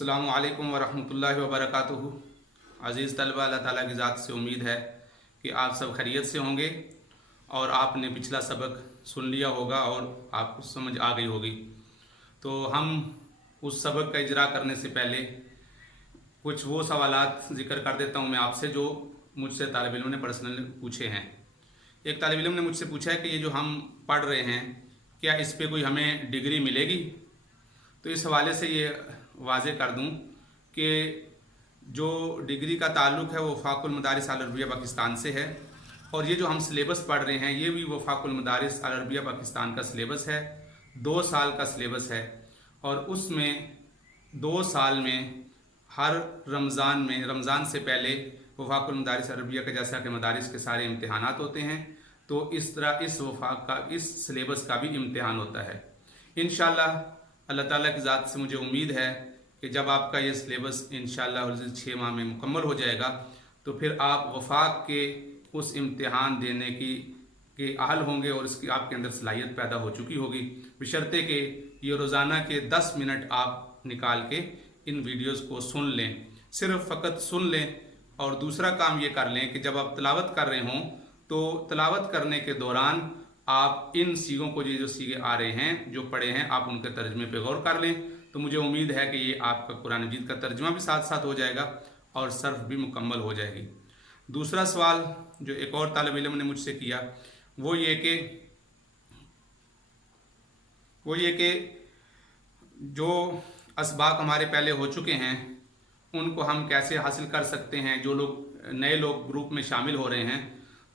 अस्सलामु अलैकुम वरहमतुल्लाहि वबरकातुहू। अज़ीज़ तलबा, अल्लाह ताला की ज़ात से उम्मीद है कि आप सब खैरियत से होंगे और आपने पिछला सबक सुन लिया होगा और आपको समझ आ गई होगी। तो हम उस सबक का इजरा करने से पहले कुछ वो सवालात ज़िक्र कर देता हूँ मैं आपसे, जो मुझसे तालिब इल्म ने पर्सनल पूछे हैं। एक तालिब इल्म ने मुझसे पूछा है कि ये जो हम पढ़ रहे हैं, क्या इस पे कोई हमें डिग्री मिलेगी? तो इस हवाले से ये वाज़े कर दूं कि जो डिग्री का ताल्लुक़ है वो वफ़ाक़ुल मदारिस अल अरबिया पाकिस्तान से है, और ये जो हम सिलेबस पढ़ रहे हैं ये भी वफ़ाक़ुल मदारिस अल अरबिया पाकिस्तान का सिलेबस है। 2 साल का सिलेबस है, और उसमें 2 साल में हर रमज़ान से पहले वफ़ाक़ुल मदारिस अल अरबिया का, जैसा कि मदारिस के सारे इम्तिहानात होते हैं, तो इस तरह इस सिलेबस का भी इम्तिहान होता है। इंशाअल्लाह अल्लाह ताला की ज़ात से मुझे उम्मीद है कि जब आपका ये सिलेबस इंशाअल्लाह 6 माह में मुकम्मल हो जाएगा तो फिर आप वफाक के उस इम्तिहान देने के अहल होंगे और इसकी आपके अंदर सलाहियत पैदा हो चुकी होगी, बशर्ते कि ये रोज़ाना के 10 मिनट आप निकाल के इन वीडियोज़ को सुन लें, सिर्फ फ़कत सुन लें। और दूसरा काम ये कर लें कि जब आप तिलावत कर रहे हों तो तिलावत करने के दौरान आप इन सीगों को, ये जो सीगे आ रहे हैं जो पढ़े हैं, आप उनके तर्जमे पे गौर कर लें। तो मुझे उम्मीद है कि ये आपका कुरान मजीद का तर्जमा भी साथ साथ हो जाएगा और सर्फ भी मुकम्मल हो जाएगी। दूसरा सवाल जो एक और तालिब इल्म ने मुझसे किया वो ये कि जो असबाक हमारे पहले हो चुके हैं उनको हम कैसे हासिल कर सकते हैं। जो लोग नए लोग ग्रुप में शामिल हो रहे हैं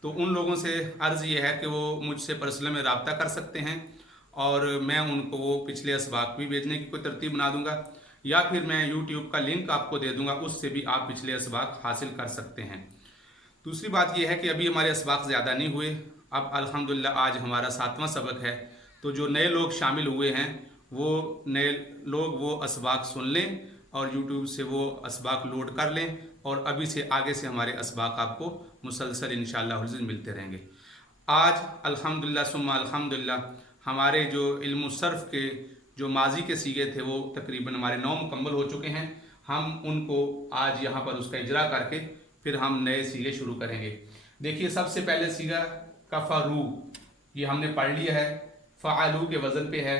तो उन लोगों से अर्ज़ ये है कि वो मुझसे पर्सनल में रब्ता कर सकते हैं, और मैं उनको वो पिछले असबाक भी भेजने की कोई तरतीब बना दूंगा, या फिर मैं यूट्यूब का लिंक आपको दे दूंगा, उससे भी आप पिछले असबाक हासिल कर सकते हैं। दूसरी बात यह है कि अभी हमारे असबाक ज़्यादा नहीं हुए, अब अल्हम्दुलिल्लाह आज हमारा 7वां सबक है। तो जो नए लोग शामिल हुए हैं वो नए लोग वो असबाक सुन लें और यूट्यूब से वो असबाक लोड कर लें, और अभी से आगे से हमारे असबाक आपको मुसलसल इंशाअल्लाह मिलते रहेंगे। आज अल्हम्दुलिल्लाह सुम्मा अल्हम्दुलिल्लाह हमारे जो इल्म सर्फ के जो माजी के सीगे थे वो तकरीबन हमारे 9 मुकम्मल हो चुके हैं। हम उनको आज यहाँ पर उसका इजरा करके फिर हम नए सीगे शुरू करेंगे। देखिए, सबसे पहले सीगा कफ़रू ये हमने पढ़ लिया है, फ़आलू के वज़न पे है।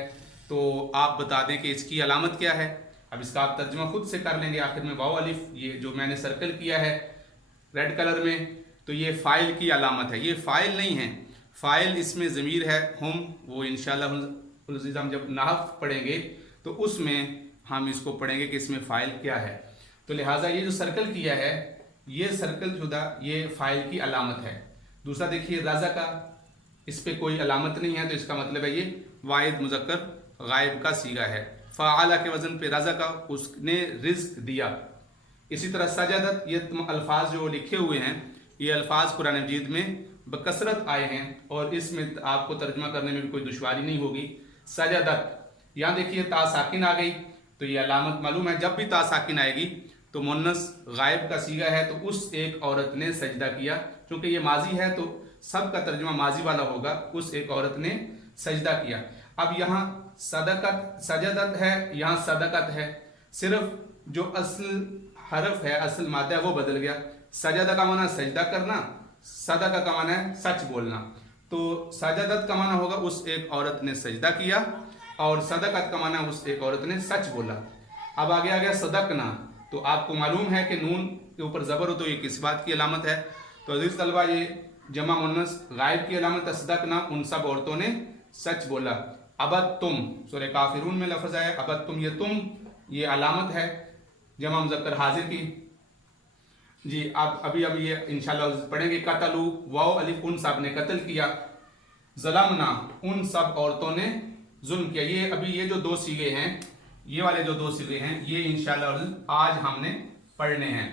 तो आप बता दें कि इसकी अलामत क्या है। अब इसका आप तर्जुमा खुद से कर लेंगे। आखिर में वाव अलिफ, ये जो मैंने सर्कल किया है रेड कलर में, तो ये फ़ाइल की अलामत है, ये फ़ाइल नहीं है। फ़ाइल इसमें ज़मीर है हम, वो इंशाअल्लाह हम जब नाहव पढ़ेंगे तो उसमें हम इसको पढ़ेंगे कि इसमें फ़ाइल क्या है। तो लिहाजा ये जो सर्कल किया है ये सर्कल शुदा ये फ़ाइल की अलामत है। दूसरा देखिए रज़ा का, इस पर कोई अलामत नहीं है, तो इसका मतलब है ये वाहिद मुज़क्कर गायब का सीगा है। फ़आला के वज़न पे रज़ा का, उसने रिज़्क दिया। इसी तरह सजदत, ये अल्फाज जो लिखे हुए हैं ये अल्फाज कुरान मजीद में बकसरत आए हैं और इसमें आपको तर्जुमा करने में भी कोई दुश्वारी नहीं होगी। सजदत, यहाँ देखिए ता साकिन आ गई, तो ये अलामत मालूम है जब भी ता साकिन आएगी तो मुन्नस गायब का सीगा है, तो उस एक औरत ने सजदा किया। क्योंकि ये माजी है तो सब का तर्जुमा माजी वाला होगा, उस एक औरत ने सजदा किया। अब यहाँ सदकत सजदत है, यहाँ सदकत है, सिर्फ जो असल हरफ है, असल मादा है वो बदल गया। सजदा का माना सजदा करना, सदका का माना है सच बोलना। तो सजदत का माना होगा उस एक औरत ने सजदा किया, और सदकत का माना उस एक औरत ने सच बोला। अब आगे आ गया सदकना, तो आपको मालूम है कि नून के ऊपर ज़बर हो तो ये किस बात की अलामत है। तो अजीज़ तलबा, ये जमा मुन्नस गायब की अलामत सदकना, उन सब औरतों ने सच बोला। अबद तुम, सूरह काफिरून में लफ्ज़ आया अबद तुम, ये तुम ये अलामत है जमा मुज़क्कर हाजिर की जी। अब अभी ये इंशाअल्लाह पढ़ेंगे। कतलू, वाव अलिफ, उन सब ने कत्ल किया। ज़लमना, उन सब औरतों ने जुल्म किया। ये अभी ये जो 2 सीगे हैं, ये वाले जो 2 सीगे हैं ये इंशाअल्लाह आज हमने पढ़ने हैं।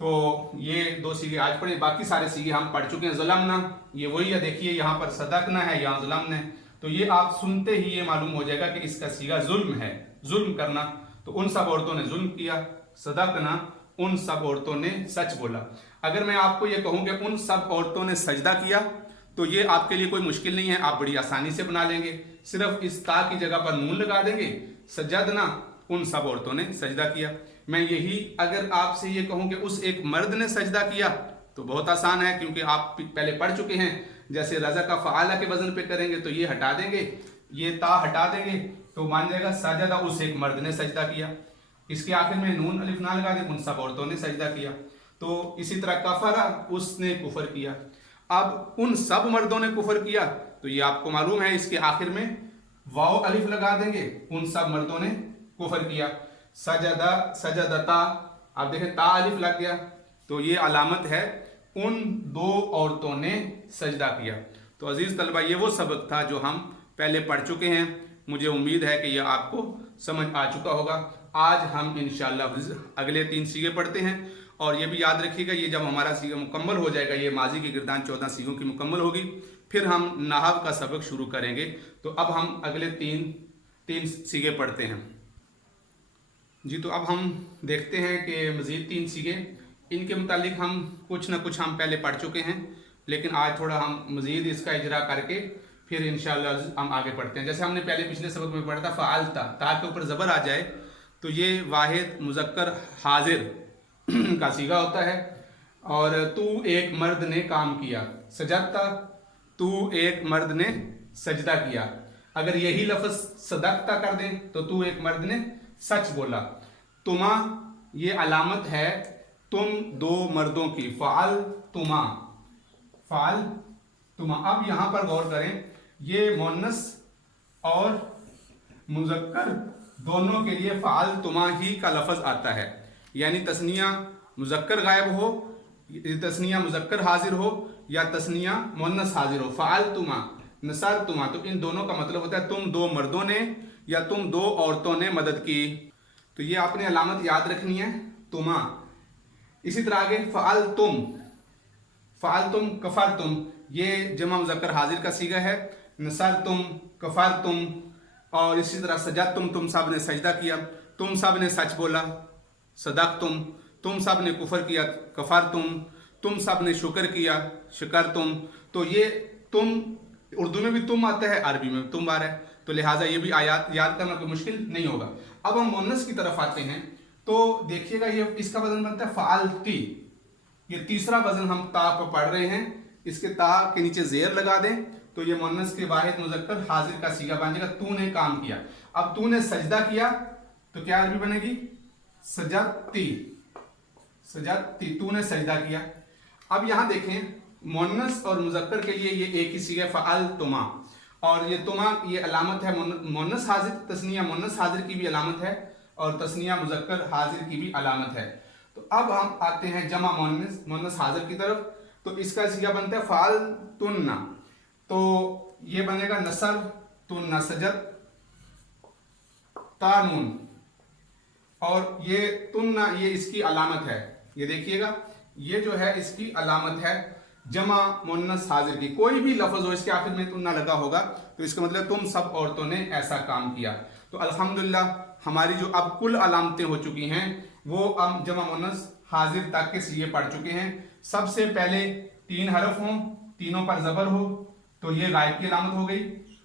तो ये 2 सीगे आज पढ़े, बाकी सारे सीगे हम पढ़ चुके हैं। ज़लमना ये वही है, देखिए यहाँ पर सदकना है, यहाँ ज़लमना है। तो ये आप सुनते ही ये मालूम हो जाएगा कि इसका सीगा जुल्म है, जुल्म करना। तो उन सब औरतों ने जुल्म किया। सदकना, उन सब औरतों ने सच बोला। अगर मैं आपको ये कहूँ कि उन सब औरतों ने सजदा किया तो ये आपके लिए कोई मुश्किल नहीं है, आप बड़ी आसानी से बना लेंगे। सिर्फ इस ता की जगह पर नून लगा देंगे, सजदना उन सब औरतों ने सजदा किया। मैं यही अगर आपसे ये कहूँ कि उस एक मर्द ने सजदा किया तो बहुत आसान है, क्योंकि आप पहले पढ़ चुके हैं। जैसे रज़ा का फ़आला के वजन पे करेंगे तो ये हटा देंगे, ये ता हटा देंगे तो मान जाएगा सजदा उस एक मर्द ने सजदा किया। इसके आखिर में नून अलिफ ना लगा दें, उन सब औरतों ने सजदा किया। तो इसी तरह कफरा, उसने कुफर किया। अब उन सब मर्दों ने कुफर किया तो ये आपको मालूम है, इसके आखिर में वाव अलिफ लगा देंगे, उन सब मर्दों ने कुफर किया। सजदा, सजदता, आप देखें ता अलिफ लग गया तो ये अलामत है उन दो औरतों ने सजदा किया। तो अजीज तलबा, ये वो सबक था जो हम पहले पढ़ चुके हैं। मुझे उम्मीद है कि यह आपको समझ आ चुका होगा। आज हम इंशाअल्लाह अगले 3 सीगे पढ़ते हैं। और ये भी याद रखिएगा, ये जब हमारा सीगा मुकम्मल हो जाएगा, ये माजी की गिरदान 14 सीगों की मुकम्मल होगी, फिर हम नहव का सबक शुरू करेंगे। तो अब हम अगले तीन सीगे पढ़ते हैं जी। तो अब हम देखते हैं कि मज़ीद 3 सीगे, इनके मुतालिक हम कुछ ना कुछ हम पहले पढ़ चुके हैं, लेकिन आज थोड़ा हम मज़ीद इसका इजरा करके फिर इंशाअल्लाह हम आगे पढ़ते हैं। जैसे हमने पहले पिछले सबक में पढ़ा था फ़आलता, ता के ऊपर ज़बर आ जाए तो ये वाहिद मुज़क्कर हाजिर का सीगा होता है। और तू एक मर्द ने काम किया, सजदता, तू एक मर्द ने सजदा किया। अगर यही लफ्ज़ सदकता कर दें तो तू एक मर्द ने सच बोला। तुमा, ये अलामत है तुम दो मर्दों की, फ़ाल तुमा, फ़ाल तुमा। अब यहां पर गौर करें, ये मुन्नस और मुज़क्कर दोनों के लिए फ़ाल तुमा ही का लफ्ज़ आता है। यानी तस्निया मुज़क्कर गायब हो, तस्निया मुज़क्कर हाजिर हो या तस्निया मुन्नस हाजिर हो, फ़ाल तुमा, नसर तुमा, तो इन दोनों का मतलब होता है तुम दो मर्दों ने या तुम दो औरतों ने मदद की। तो ये आपने अलामत याद रखनी है, तुमा। इसी तरह आगे फ़ाल तुम, कफर तुम, ये जमा मुज़क्कर हाजिर का सीगा है। नसर तुम, कफर तुम, और इसी तरह सजद तुम सब ने सजदा किया, तुम सब ने सच बोला, सदक तुम सब ने कुफर किया, कफर तुम सब ने शुक्र किया, शिकर तुम। तो ये तुम उर्दू में भी तुम आता है, अरबी में तुम आ रहा है, तो लिहाजा ये भी आयात याद करना कोई मुश्किल नहीं होगा। अब हम मुन्नस की तरफ आते हैं तो देखिएगा, ये इसका वजन बनता है फ़ालती। ये तीसरा वजन हम ता पर पढ़ रहे हैं, इसके ता के नीचे जेर लगा दें तो ये मुन्नस के वाहिद मुज़क्कर हाजिर का सीगा बन जाएगा, तूने काम किया। अब तूने सजदा किया तो क्या अरबी बनेगी, सजदती, सजदती, तूने सजदा किया। अब यहां देखें, मुन्नस और मुज़क्कर के लिए ये एक ही सीगा फ़अल तुमा, और ये तुमा ये अलामत है मुन्नस हाजिर, तस्निया मुन्नस हाजिर की भी अलामत है और तस्निया मुज़क्कर हाजिर की भी अलामत है। तो अब हम आते हैं जमा मुन्नस हाजिर की तरफ। तो इसका सीगा बनता है फ़ाल तुन्ना, तो ये बनेगा नसर तुन्ना, सजद तानून, और ये तुन्ना ये इसकी अलामत है। ये देखिएगा, ये जो है इसकी अलामत है जमा मुन्नस हाजिर की। कोई भी लफ्ज हो इसके आखिर में तुन्ना लगा होगा तो इसका मतलब तुम सब औरतों ने ऐसा काम किया। तो अल्हम्दुलिल्लाह हमारी जो अब कुल अलामतें हो चुकी हैं वो हम जमा मुन्नस हाजिर तक के सीगे पढ़ चुके हैं। सबसे पहले 3 हरफ हों, तीनों पर जबर हो तो ये गायब की अलामत हो गई।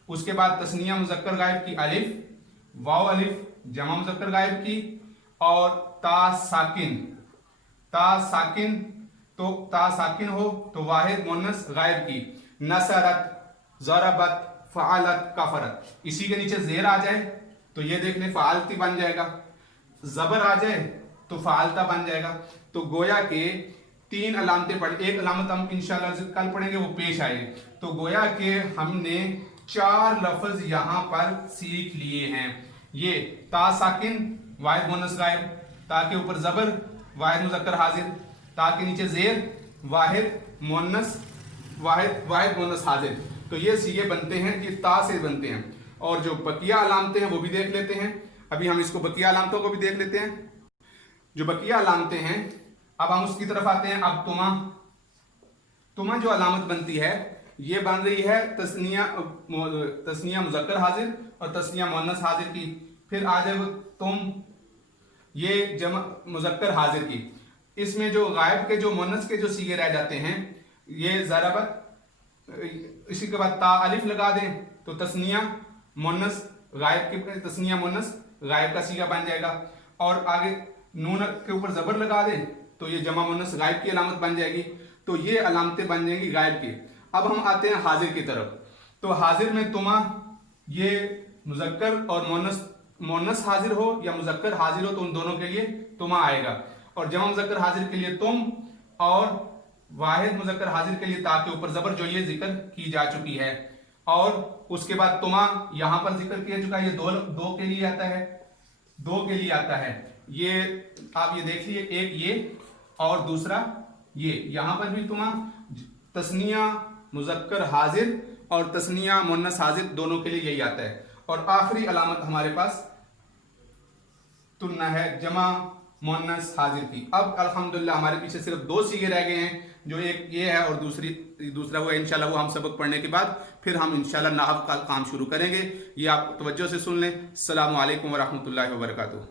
उसके बाद तस्निया मुज़क्कर गायब की अलिफ, वाव अलिफ जमा मुज़क्कर गायब की, और ता साकिन, तो ता साकिन हो तो वाहिद मुन्नस गायब की, नसरत, ज़रबत, फ़अलत, कफरत। इसी के नीचे जेर आ जाए तो ये देख लें फ़ालती बन जाएगा, जबर आ जाए तो फ़ालता बन जाएगा। तो गोया के 3 अलामतें पढ़, एक अलामत हम इंशाअल्लाह कल पढ़ेंगे वो पेश आएगी। तो गोया के हमने 4 लफ्ज यहां पर सीख लिए हैं। ये ता साकिन वाहिद मुन्नस गायब, ता के ऊपर जबर वाहिद मुज़क्कर हाजिर, ता के नीचे जेर वाहिद मुन्नस हाजिर। तो ये सीगे बनते हैं, ये ता से बनते हैं। और जो बकिया अलामतें हैं वो भी देख लेते हैं। अभी हम इसको बकिया अलामतों को भी देख लेते हैं। जो बकिया अलामतें हैं अब हम उसकी तरफ आते हैं। अब तुमा जो अलामत बनती है ये बन रही है तस्निया मुज़क्कर हाजिर और तस्निया मुन्नस हाजिर की। फिर आ जाए तुम, ये जमा मुज़क्कर हाजिर की। इसमें जो गायब के जो मुन्नस के जो सीगे रह जाते हैं ये ज़रबत, इसी के बाद ता अलिफ लगा दें तो तस्निया मुन्नस गायब की तस्निया मुन्नस غائب کا صیغہ بن جائے گا، اور آگے نون کے اوپر زبر لگا دیں تو یہ جمع مؤنث غائب کی علامت بن جائے گی. تو یہ علامتیں بن جائیں گی غائب کی. اب ہم آتے ہیں حاضر کی طرف. تو حاضر میں تما، یہ مذکر اور مؤنث حاضر ہو یا مذکر حاضر ہو تو ان دونوں کے لیے تما آئے گا، اور جمع مذکر حاضر کے لیے تم، اور واحد مذکر حاضر کے لیے تا کے اوپر زبر جو یہ ذکر کی جا چکی ہے. اور اس کے بعد تما یہاں پر ذکر کیا چکا ہے، یہ دو کے لیے آتا ہے، دو کے لیے آتا ہے. یہ آپ یہ دیکھ لیے، ایک یہ اور دوسرا یہ. یہاں پر بھی تما تثنیہ مذکر حاضر اور تثنیہ مؤنث حاضر دونوں کے لیے یہی آتا ہے. اور آخری علامت ہمارے پاس تنہ ہے جمع مؤنث حاضر کی. اب الحمدللہ ہمارے پیچھے صرف دو صیغے رہ گئے ہیں، جو ایک یہ ہے اور دوسرا وہ ہے. انشاءاللہ وہ ہم سبق پڑھنے کے بعد پھر ہم انشاءاللہ نحو کا کام شروع کریں گے. یہ آپ توجہ سے سن لیں. السلام علیکم ورحمۃ اللہ وبرکاتہ.